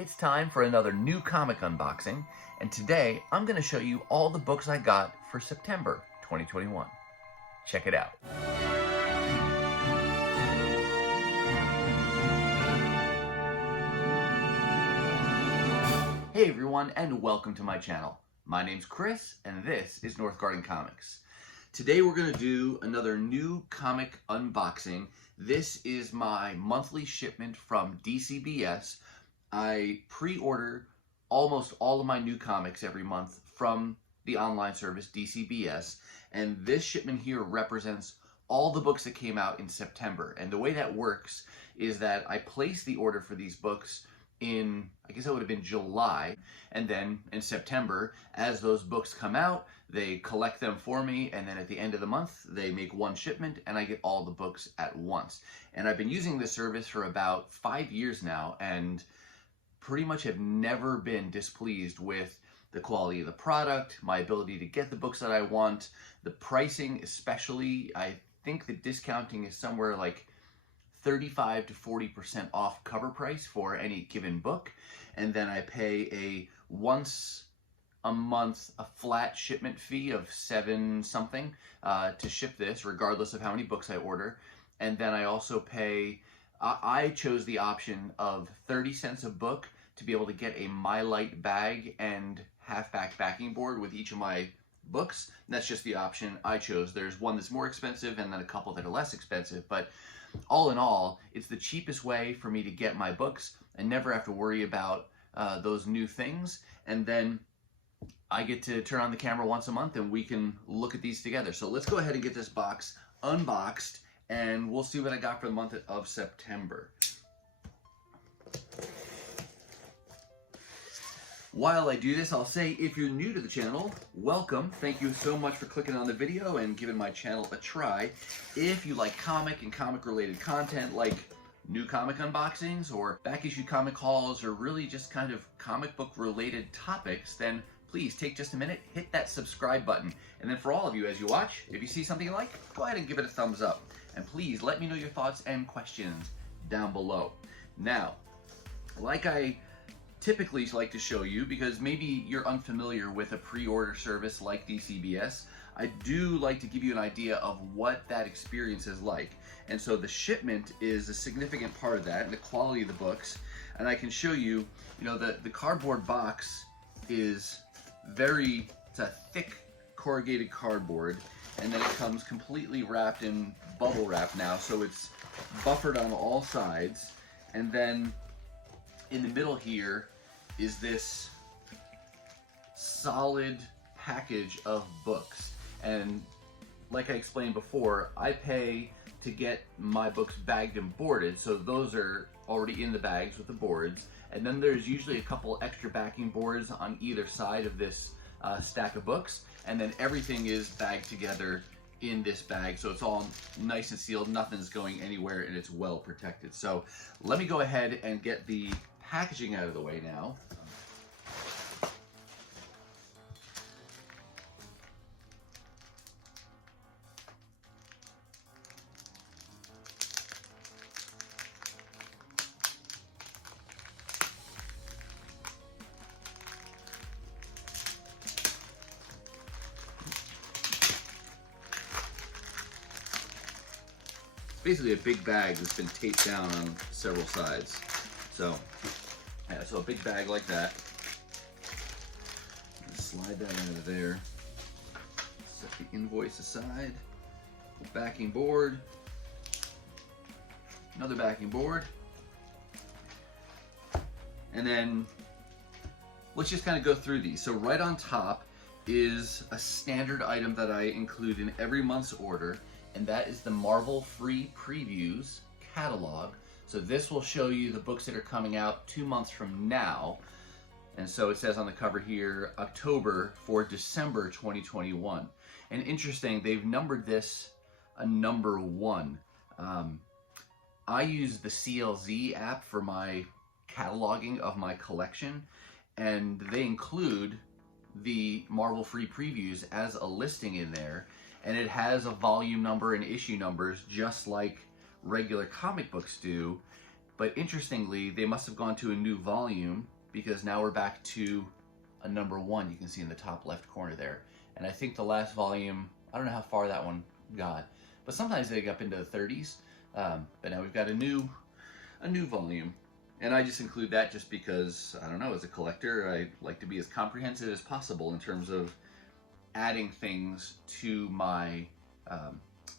It's time for another new comic unboxing, and today I'm going to show you all the books I got for September 2021. Check it out. Hey everyone, and welcome to my channel. My name's Chris, and this is Northgarden Comics. Today we're going to do another new comic unboxing. This is my monthly shipment from Dcbs. I pre-order almost all of my new comics every month from the online service Dcbs, and this shipment here represents all the books that came out in September. And the way that works is that I place the order for these books in, I guess it would have been July, and then in September, as those books come out, they collect them for me, and then at the end of the month, they make one shipment, and I get all the books at once. And I've been using this service for about 5 years now, and pretty much have never been displeased with the quality of the product, my ability to get the books that I want, the pricing especially. I think the discounting is somewhere like 35 to 40% off cover price for any given book. And then I pay a once a month, a flat shipment fee of $7 something to ship this, regardless of how many books I order. And then I also pay, I chose the option of 30 cents a book to be able to get a My Light bag and half-back backing board with each of my books. And that's just the option I chose. There's one that's more expensive and then a couple that are less expensive, but all in all, it's the cheapest way for me to get my books and never have to worry about those new things. And then I get to turn on the camera once a month and we can look at these together. So let's go ahead and get this box unboxed and we'll see what I got for the month of September. While I do this, I'll say if you're new to the channel, welcome. Thank you so much for clicking on the video and giving my channel a try. If you like comic and comic related content like new comic unboxings or back issue comic hauls or really just kind of comic book related topics, then please take just a minute, hit that subscribe button. And then for all of you as you watch, if you see something you like, go ahead and give it a thumbs up. And please let me know your thoughts and questions down below. Now, like I typically like to show you, because maybe you're unfamiliar with a pre-order service like Dcbs, I do like to give you an idea of what that experience is like. And so the shipment is a significant part of that, and the quality of the books. And I can show you, the cardboard box is it's a thick corrugated cardboard, and then it comes completely wrapped in bubble wrap now, so it's buffered on all sides. And then in the middle here is this solid package of books. And like I explained before, I pay to get my books bagged and boarded, so those are already in the bags with the boards. And then there's usually a couple extra backing boards on either side of this stack of books, and then everything is bagged together in this bag, so it's all nice and sealed, nothing's going anywhere, and it's well protected. So let me go ahead and get the packaging out of the way now. Basically a big bag that's been taped down on several sides. So, yeah, so a big bag like that. Slide that out of there. Set the invoice aside. Backing board. Another backing board. And then let's just kind of go through these. So right on top is a standard item that I include in every month's order, and that is the Marvel Free Previews catalog. So this will show you the books that are coming out 2 months from now. And so it says on the cover here, October for December 2021. And interesting, they've numbered this a number 1. I use the CLZ app for my cataloging of my collection, and they include the Marvel Free Previews as a listing in there. And it has a volume number and issue numbers just like regular comic books do, But interestingly, they must have gone to a new volume, because now we're back to a #1 you can see in the top left corner there. And I think the last volume, I don't know how far that one got, but sometimes they get up into the 30s. But now we've got a new volume. And I just include that just because, I don't know, as a collector, I like to be as comprehensive as possible in terms of adding things to my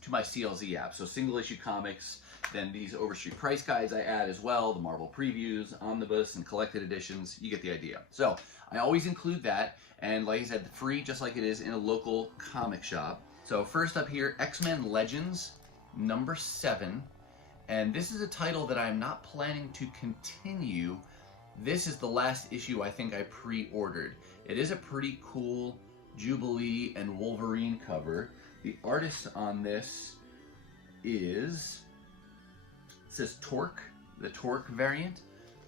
CLZ app. So single issue comics, then these Overstreet price guides I add as well, the Marvel previews, omnibus, and collected editions. You get the idea. So I always include that, and like I said, free just like it is in a local comic shop. So first up here, X-Men Legends #7. And this is a title that I'm not planning to continue. This is the last issue I think I pre-ordered. It is a pretty cool Jubilee and Wolverine cover. The artist on this is, it says Torque, the Torque variant.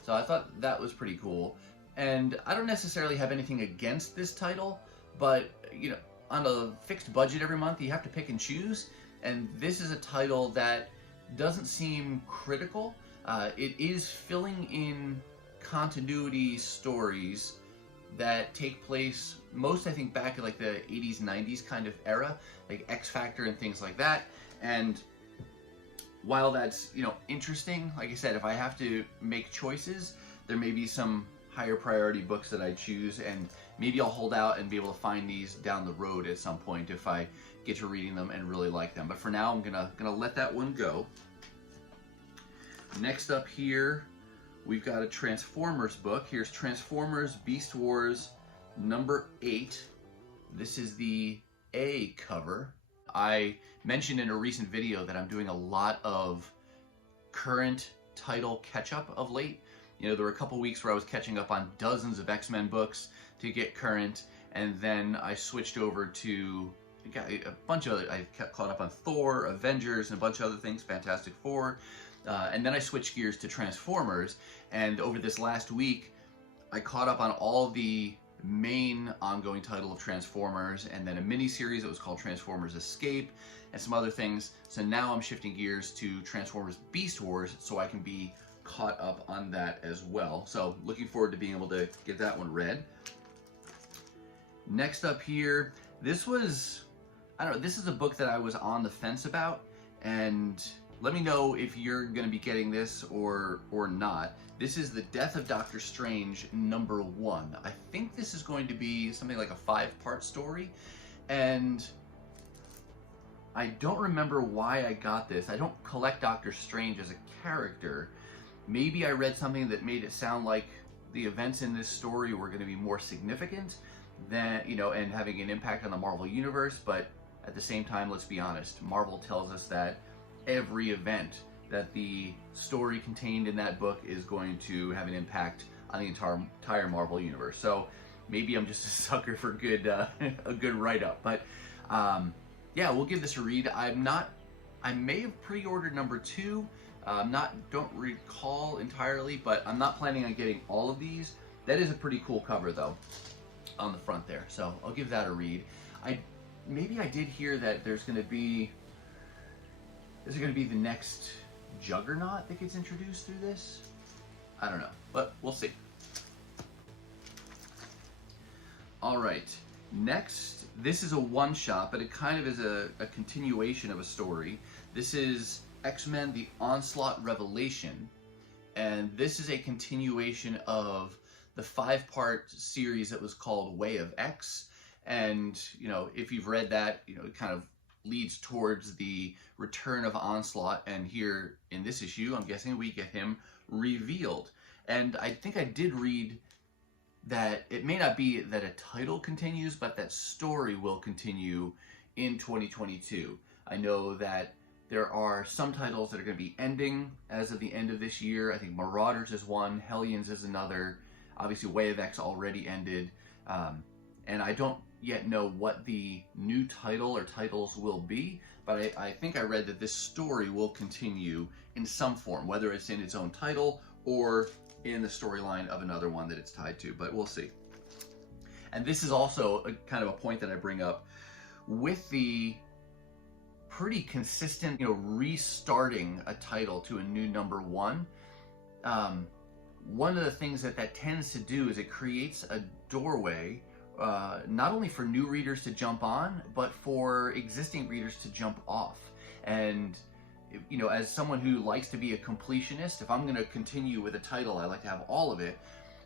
So I thought that was pretty cool. And I don't necessarily have anything against this title, but you know, on a fixed budget every month, you have to pick and choose. And this is a title that doesn't seem critical. It is filling in continuity stories that take place most, I think, back in like the 80s, 90s kind of era, like X Factor and things like that. And while that's, you know, interesting, like I said, if I have to make choices, there may be some higher priority books that I choose, and maybe I'll hold out and be able to find these down the road at some point if I get to reading them and really like them. But for now, I'm gonna let that one go. Next up here, we've got a Transformers book. Here's Transformers Beast Wars #8. This is the A cover. I mentioned in a recent video that I'm doing a lot of current title catch-up of late. You know, there were a couple weeks where I was catching up on dozens of X-Men books to get current, and then I switched over to a bunch of, I kept caught up on Thor, Avengers, and a bunch of other things, Fantastic Four, and then I switched gears to Transformers, and over this last week, I caught up on all the main ongoing title of Transformers, and then a mini-series that was called Transformers Escape, and some other things. So now I'm shifting gears to Transformers Beast Wars, so I can be caught up on that as well. So looking forward to being able to get that one read. Next up here, this was, I don't know, this is a book that I was on the fence about, and let me know if you're going to be getting this or not. This is The Death of Doctor Strange #1. I think this is going to be something like a 5-part story, and I don't remember why I got this. I don't collect Doctor Strange as a character. Maybe I read something that made it sound like the events in this story were going to be more significant than, you know, and having an impact on the Marvel Universe, but at the same time, let's be honest, Marvel tells us that every event that the story contained in that book is going to have an impact on the entire Marvel Universe. So maybe I'm just a sucker for good, a good write-up. But yeah, we'll give this a read. I may have pre-ordered #2. Don't recall entirely, but I'm not planning on getting all of these. That is a pretty cool cover though, on the front there. So I'll give that a read. Maybe I did hear that there's going to be the next Juggernaut that gets introduced through this. I don't know, but we'll see. All right, next, this is a one-shot, but it kind of is a continuation of a story. This is X-Men: The Onslaught Revelation, and this is a continuation of the 5-part series that was called Way of X. And, you know, if you've read that, you know, it kind of leads towards the return of Onslaught, and here in this issue, I'm guessing we get him revealed. And I think I did read that it may not be that a title continues, but that story will continue in 2022. I know that there are some titles that are going to be ending as of the end of this year. I think Marauders is one, Hellions is another. Obviously, Way of X already ended. And I don't yet know what the new title or titles will be, but I think I read that this story will continue in some form, whether it's in its own title or in the storyline of another one that it's tied to, but we'll see. And this is also a kind of a point that I bring up with the pretty consistent, you know, restarting a title to a new #1. one of the things that tends to do is it creates a doorway, not only for new readers to jump on, but for existing readers to jump off. And you know, as someone who likes to be a completionist, if I'm going to continue with a title, I like to have all of it.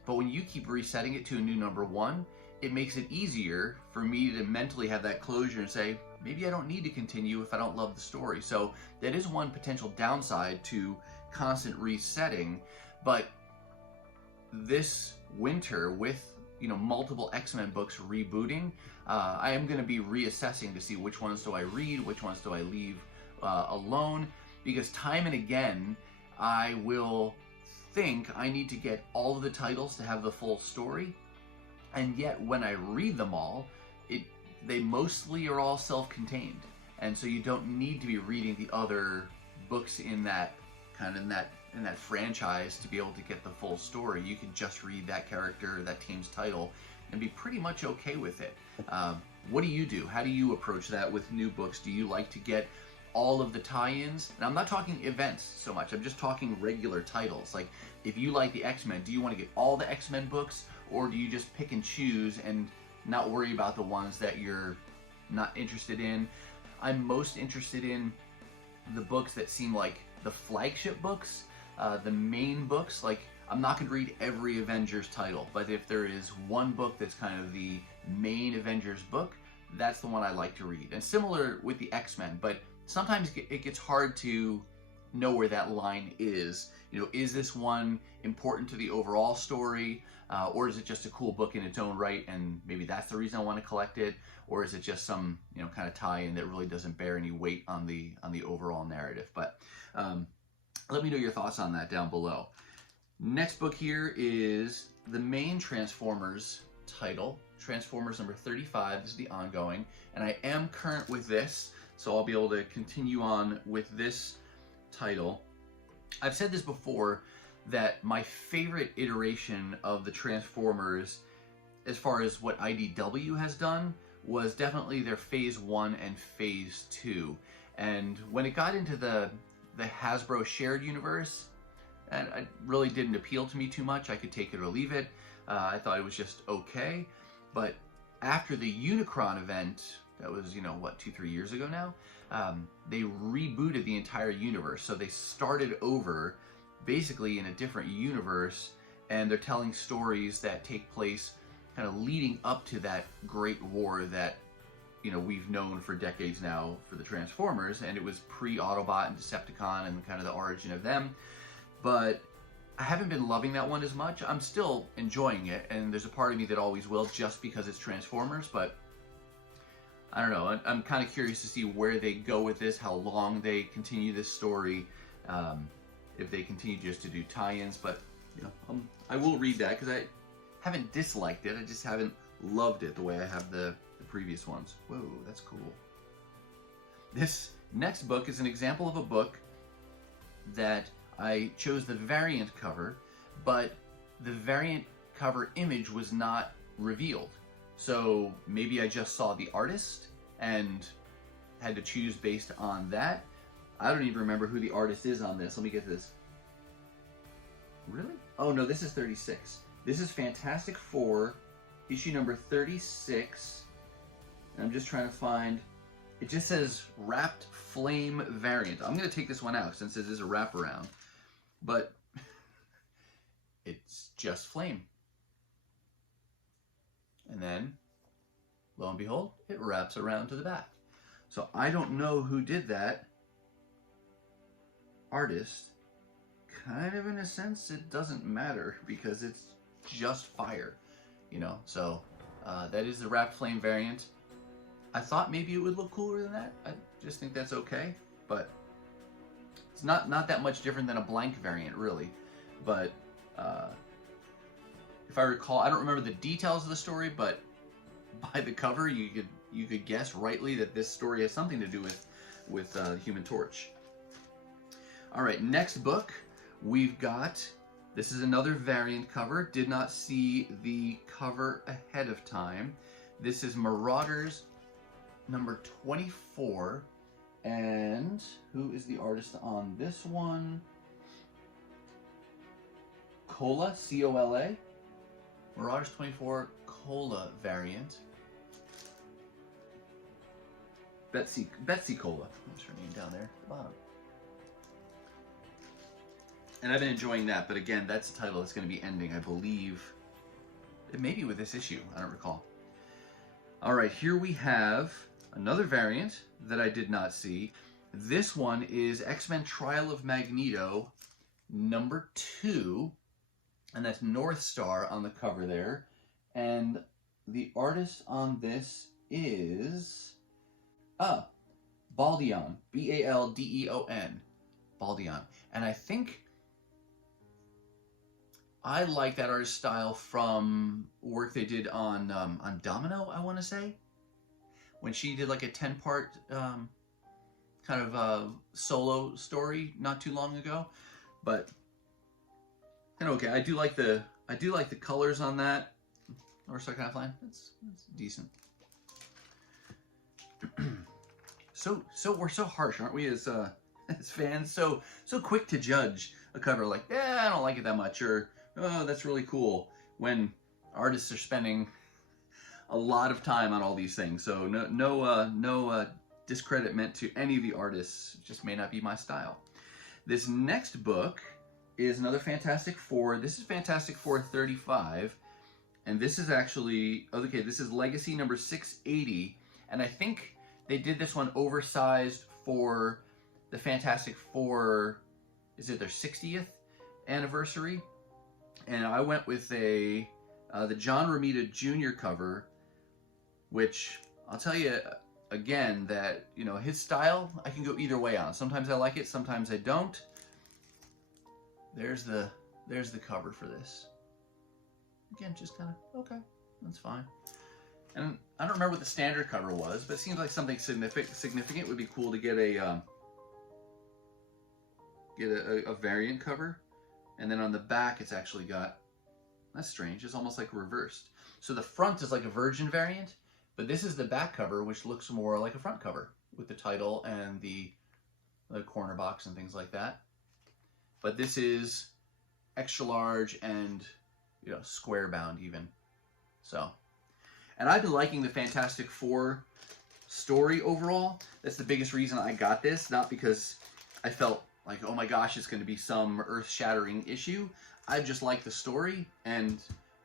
But when you keep resetting it to a new number one, it makes it easier for me to mentally have that closure and say, maybe I don't need to continue if I don't love the story. So that is one potential downside to constant resetting. But this winter, with, you know, multiple X-Men books rebooting, I am going to be reassessing to see which ones do I read, which ones do I leave alone, because time and again I will think I need to get all of the titles to have the full story, and yet when I read them all, they mostly are all self-contained, and so you don't need to be reading the other books in that franchise to be able to get the full story. You can just read that character, that team's title, and be pretty much okay with it. What do you do? How do you approach that with new books? Do you like to get all of the tie-ins? And I'm not talking events so much, I'm just talking regular titles. Like, if you like the X-Men, do you want to get all the X-Men books, or do you just pick and choose and not worry about the ones that you're not interested in? I'm most interested in the books that seem like the flagship books, the main books. Like, I'm not going to read every Avengers title, but if there is one book that's kind of the main Avengers book, that's the one I like to read. And similar with the X-Men, but sometimes it gets hard to know where that line is. You know, is this one important to the overall story, or is it just a cool book in its own right, and maybe that's the reason I want to collect it, or is it just some, you know, kind of tie-in that really doesn't bear any weight on the overall narrative? But let me know your thoughts on that down below. Next book here is the main Transformers title, Transformers number 35. This is the ongoing, and I am current with this, so I'll be able to continue on with this title. I've said this before, that my favorite iteration of the Transformers, as far as what IDW has done, was definitely their Phase 1 and Phase 2. And when it got into the Hasbro shared universe, and it really didn't appeal to me too much. I could take it or leave it. I thought it was just okay. But after the Unicron event, that was, you know, what, 2-3 years ago now, they rebooted the entire universe. So they started over basically in a different universe, and they're telling stories that take place kind of leading up to that great war that, you know, we've known for decades now for the Transformers, and it was pre-Autobot and Decepticon and kind of the origin of them. But I haven't been loving that one as much. I'm still enjoying it, and there's a part of me that always will, just because it's Transformers. But I don't know, I'm kind of curious to see where they go with this, how long they continue this story, if they continue just to do tie-ins. But you know, I will read that, because I haven't disliked it, I just haven't loved it the way I have the previous ones. Whoa, that's cool. This next book is an example of a book that I chose the variant cover, but the variant cover image was not revealed. So maybe I just saw the artist and had to choose based on that. I don't even remember who the artist is on this. Let me get this. Really? Oh no, this is 36. This is Fantastic Four, issue number 36. And I'm just trying to find, it just says Wrapped Flame variant. I'm going to take this one out since this is a wraparound. But it's just Flame. And then, lo and behold, it wraps around to the back. So I don't know who did that. Artist. Kind of in a sense, it doesn't matter, because it's just fire, you know. So that is the Wrapped Flame variant. I thought maybe it would look cooler than that. I just think that's okay, but it's not that much different than a blank variant, really. But if I recall, I don't remember the details of the story, but by the cover, you could guess rightly that this story has something to do with Human Torch. All right, next book we've got. This is another variant cover. Did not see the cover ahead of time. This is Marauders number 24. And who is the artist on this one? Cola, C-O-L-A. Marauders 24 Cola variant. Betsy Cola. That's her name down there at the bottom. And I've been enjoying that, but again, that's a title that's going to be ending, I believe. It may be with this issue. I don't recall. All right, here we have another variant that I did not see. This one is X-Men Trial of Magneto number 2, and that's North Star on the cover there. And the artist on this is Baldeon, B-A-L-D-E-O-N, Baldeon. And I think I like that artist style from work they did on Domino, I want to say, when she did like a 10-part kind of solo story not too long ago. But and okay, I do like the colors on that. North Star kind of flying. It's decent. So we're so harsh, aren't we, as fans? So quick to judge a cover like, I don't like it that much, or oh, that's really cool, when artists are spending a lot of time on all these things. So no discredit meant to any of the artists. It just may not be my style. This next book is another Fantastic Four. This is Fantastic Four 35, and this is actually, okay, this is Legacy number 680, and I think they did this one oversized for the Fantastic Four, is it their 60th anniversary? And I went with the John Romita Jr. cover, which I'll tell you again that, you know, his style, I can go either way on. Sometimes I like it, sometimes I don't. There's the cover for this. Again, just kind of, okay, that's fine. And I don't remember what the standard cover was, but it seems like something significant. It would be cool to get a variant cover. And then on the back, it's actually got, that's strange, it's almost like reversed. So the front is like a Virgin variant, but this is the back cover, which looks more like a front cover with the title and the corner box and things like that. But this is extra large and, you know, square bound even. So, and I've been liking the Fantastic Four story overall. That's the biggest reason I got this, not because I felt like, oh my gosh, it's going to be some earth-shattering issue. I just like the story, and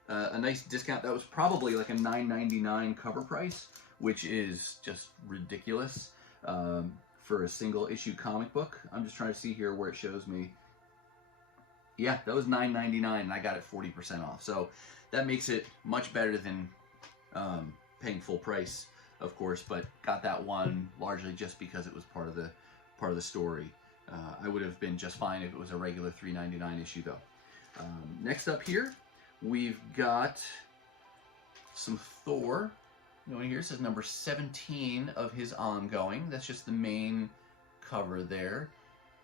a nice discount. That was probably like a $9.99 cover price, which is just ridiculous for a single issue comic book. I'm just trying to see here where it shows me. Yeah, that was $9.99, and I got it 40% off. So that makes it much better than paying full price, of course. But got that one largely just because it was part of the story. I would have been just fine if it was a regular $3.99 issue, though. Next up here, we've got some Thor. You know, here it says number 17 of his ongoing. That's just the main cover there.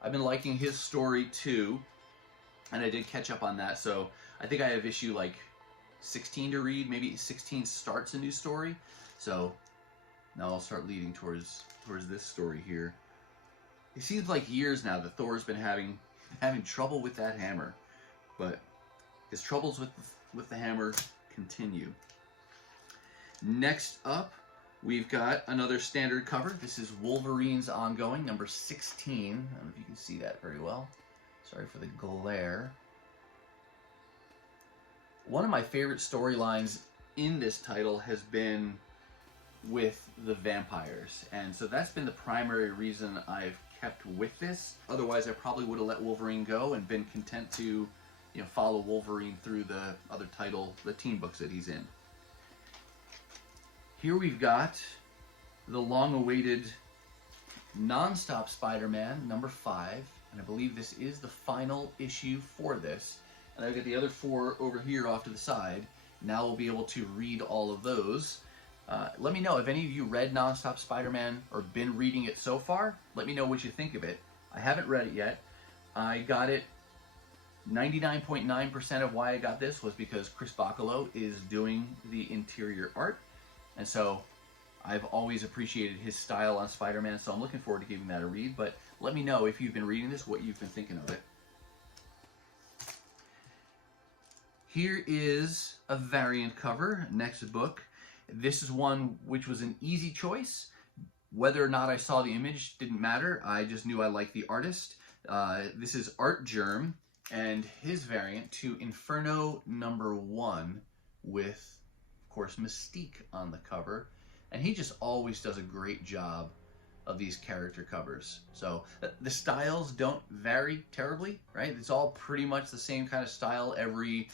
I've been liking his story too, and I did catch up on that. So I think I have issue like 16 to read. Maybe 16 starts a new story. So now I'll start leading towards this story here. It seems like years now that Thor's been having trouble with that hammer, but his troubles with the hammer continue. Next up, we've got another standard cover. This is Wolverines ongoing, number 16. I don't know if you can see that very well. Sorry for the glare. One of my favorite storylines in this title has been with the vampires, and so that's been the primary reason I've kept with this. Otherwise, I probably would have let Wolverine go and been content to, you know, follow Wolverine through the other title, the teen books that he's in. Here we've got the long-awaited non-stop Spider-Man, number 5, and I believe this is the final issue for this. And I've got the other 4 over here off to the side. Now we'll be able to read all of those. Let me know if any of you read Non-Stop Spider-Man or been reading it so far. Let me know what you think of it. I haven't read it yet. I got it. 99.9% of why I got this was because Chris Bacalo is doing the interior art. And so I've always appreciated his style on Spider-Man, so I'm looking forward to giving that a read. But let me know if you've been reading this, what you've been thinking of it. Here is a variant cover, next book. This is one which was an easy choice. Whether or not I saw the image didn't matter. I just knew I liked the artist. This is Art Germ and his variant to Inferno #1 with, of course, Mystique on the cover. And he just always does a great job of these character covers. So the styles don't vary terribly, right? It's all pretty much the same kind of style every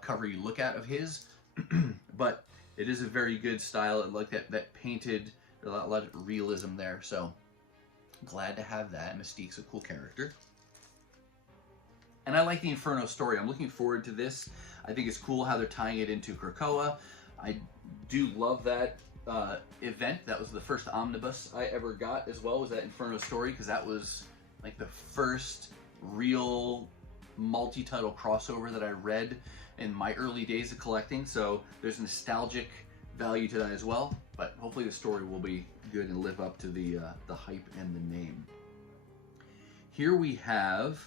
cover you look at of his. But it is a very good style. I like that painted, a lot of realism there. So glad to have that. Mystique's a cool character. And I like the Inferno story. I'm looking forward to this. I think it's cool how they're tying it into Krakoa. I do love that event. That was the first omnibus I ever got as well, was that Inferno story, because that was like the first real multi-title crossover that I read in my early days of collecting. So there's nostalgic value to that as well. But hopefully the story will be good and live up to the hype and the name. Here we have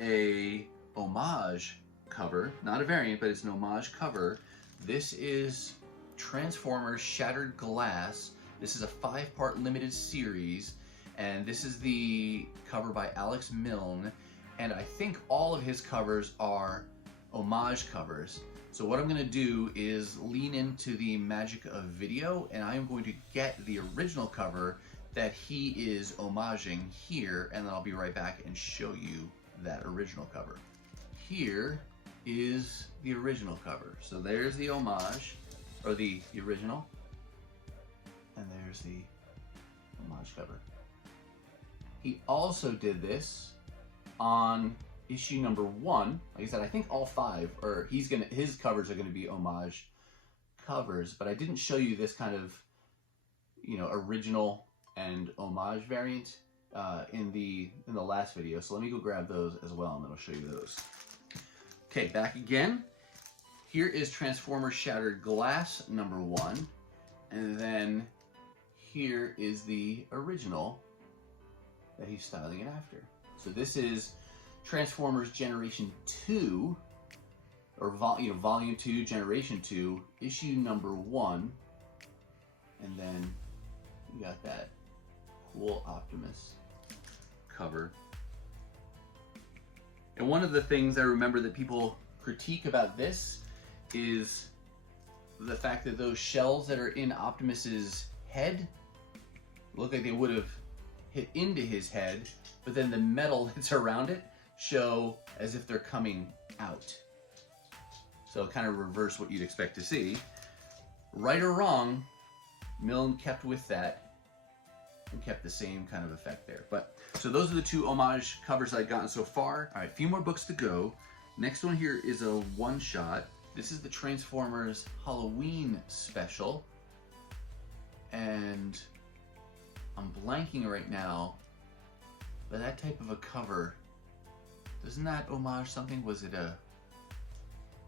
a homage cover, not a variant, but it's an homage cover. This is Transformers Shattered Glass. This is a 5-part limited series, and this is the cover by Alex Milne, and I think all of his covers are homage covers. So what I'm going to do is lean into the magic of video, and I'm going to get the original cover that he is homaging here, and then I'll be right back and show you that original cover. Here is the original cover. So there's the homage, or the original, and there's the homage cover. He also did this on issue #1. Like I said, I think all 5, or his covers are gonna be homage covers, but I didn't show you this kind of, original and homage variant in the last video. So let me go grab those as well, and then I'll show you those. Okay, back again. Here is Transformers Shattered Glass #1, and then here is the original that he's styling it after. So this is Transformers Generation 2, or Volume 2, Generation 2, issue #1, and then you got that cool Optimus cover. And one of the things I remember that people critique about this is the fact that those shells that are in Optimus's head look like they would have hit into his head, but then the metal that's around it show as if they're coming out. So kind of reverse what you'd expect to see. Right or wrong, Milne kept with that and kept the same kind of effect there. But so those are the 2 homage covers I've gotten so far. All right, a few more books to go. Next one here is a one-shot. This is the Transformers Halloween special, and I'm blanking right now, but that type of a cover, doesn't that homage something? Was it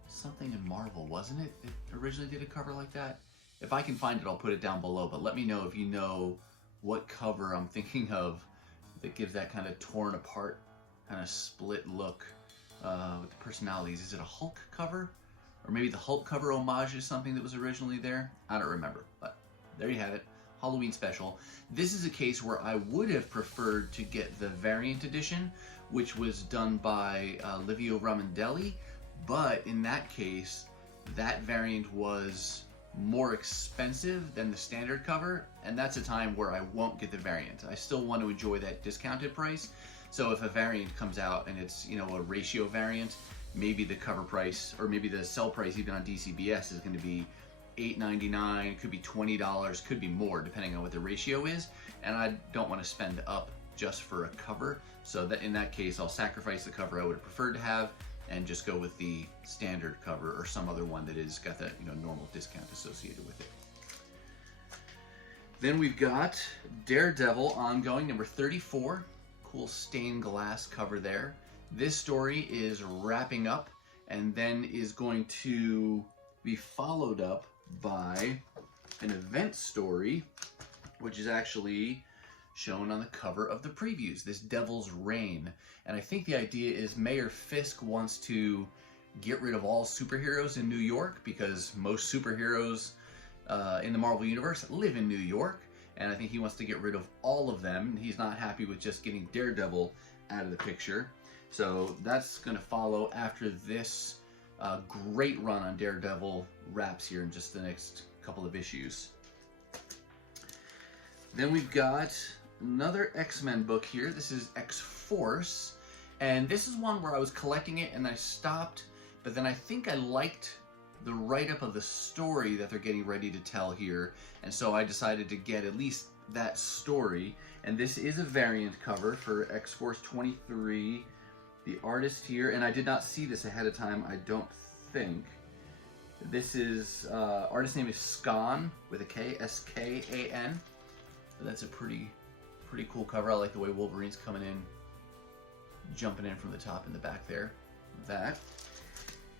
something in Marvel, wasn't it? It originally did a cover like that? If I can find it, I'll put it down below, but let me know if you know what cover I'm thinking of that gives that kind of torn apart, kind of split look with the personalities. Is it a Hulk cover? Or maybe the Hulk cover homage is something that was originally there? I don't remember, but there you have it. Halloween special. This is a case where I would have preferred to get the variant edition, which was done by Livio Ramondelli, but in that case, that variant was more expensive than the standard cover, and that's a time where I won't get the variant. I still want to enjoy that discounted price, so if a variant comes out and it's, a ratio variant, maybe the cover price, or maybe the sell price even on Dcbs is going to be $8.99, could be $20, could be more depending on what the ratio is, and I don't want to spend up just for a cover. So that in that case, I'll sacrifice the cover I would have preferred to have and just go with the standard cover or some other one that is got that normal discount associated with it. Then we've got Daredevil ongoing #34, cool stained glass cover there. This story is wrapping up and then is going to be followed up by an event story, which is actually shown on the cover of the previews, this Devil's Reign. And I think the idea is Mayor Fisk wants to get rid of all superheroes in New York, because most superheroes in the Marvel Universe live in New York, and I think he wants to get rid of all of them. He's not happy with just getting Daredevil out of the picture. So that's going to follow after this great run on Daredevil wraps here in just the next couple of issues. Then we've got another X-Men book here. This is X-Force, and this is one where I was collecting it and I stopped, but then I think I liked the write-up of the story that they're getting ready to tell here, and so I decided to get at least that story. And this is a variant cover for X-Force 23. The artist here, and I did not see this ahead of time, I don't think. This is, artist name is Skan, with a K, S-K-A-N. That's a pretty cool cover. I like the way Wolverine's coming in, jumping in from the top and the back there. That.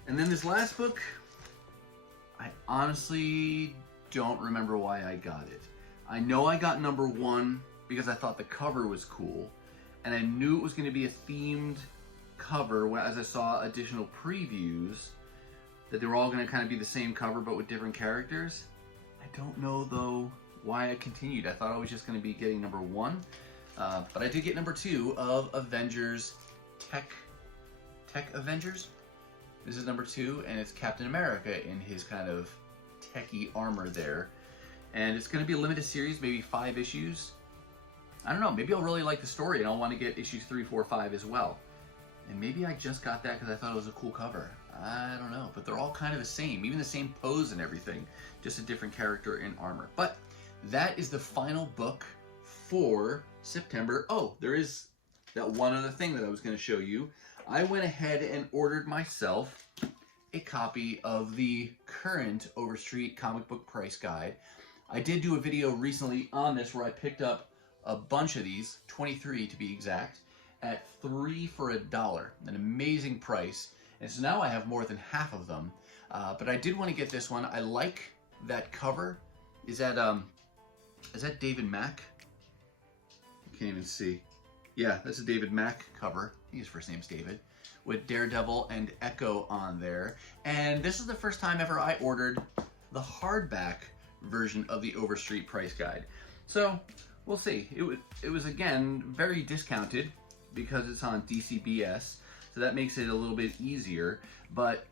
And then this last book, I honestly don't remember why I got it. I know I got number 1 because I thought the cover was cool, and I knew it was going to be a themed cover as I saw additional previews, that they were all going to kind of be the same cover but with different characters. I don't know though why I continued. I thought I was just going to be getting number 1, but I did get number 2 of Avengers Tech Avengers. This is number 2, and it's Captain America in his kind of techie armor there, and it's going to be a limited series, maybe 5 issues. I don't know, maybe I'll really like the story and I'll want to get issues 3, 4, 5 as well. And maybe I just got that because I thought it was a cool cover. I don't know, but they're all kind of the same, even the same pose and everything, just a different character in armor. But that is the final book for September. Oh, there is that one other thing that I was going to show you. I went ahead and ordered myself a copy of the current Overstreet comic book price guide. I did do a video recently on this where I picked up a bunch of these, 23 to be exact, at 3 for $1, an amazing price. And so now I have more than half of them, but I did want to get this one. I like that cover. Is that David Mack? I can't even see. Yeah, that's a David Mack cover. I think his first name's David, with Daredevil and Echo on there. And this is the first time ever I ordered the hardback version of the Overstreet price guide. So we'll see. It was again very discounted because it's on Dcbs, so that makes it a little bit easier. But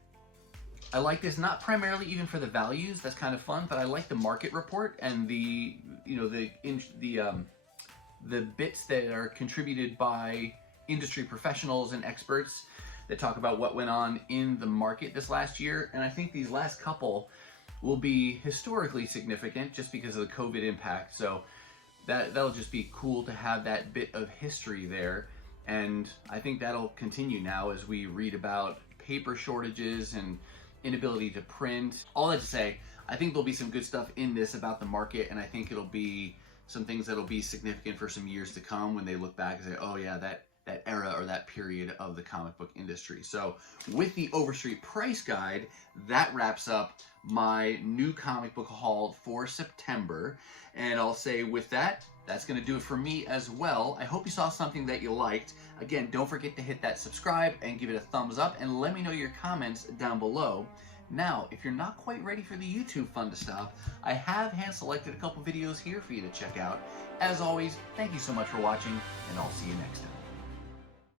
I like this, not primarily even for the values, that's kind of fun, but I like the market report and the bits that are contributed by industry professionals and experts that talk about what went on in the market this last year. And I think these last couple will be historically significant just because of the COVID impact. So that'll just be cool to have that bit of history there. And I think that'll continue now as we read about paper shortages and inability to print. All that to say, I think there'll be some good stuff in this about the market, and I think it'll be some things that'll be significant for some years to come when they look back and say, oh yeah, that era or that period of the comic book industry. So with the Overstreet price guide, that wraps up my new comic book haul for September. And I'll say with that, that's going to do it for me as well. I hope you saw something that you liked. Again, don't forget to hit that subscribe and give it a thumbs up, and let me know your comments down below. Now, if you're not quite ready for the YouTube fun to stop, I have hand-selected a couple videos here for you to check out. As always, thank you so much for watching, and I'll see you next time.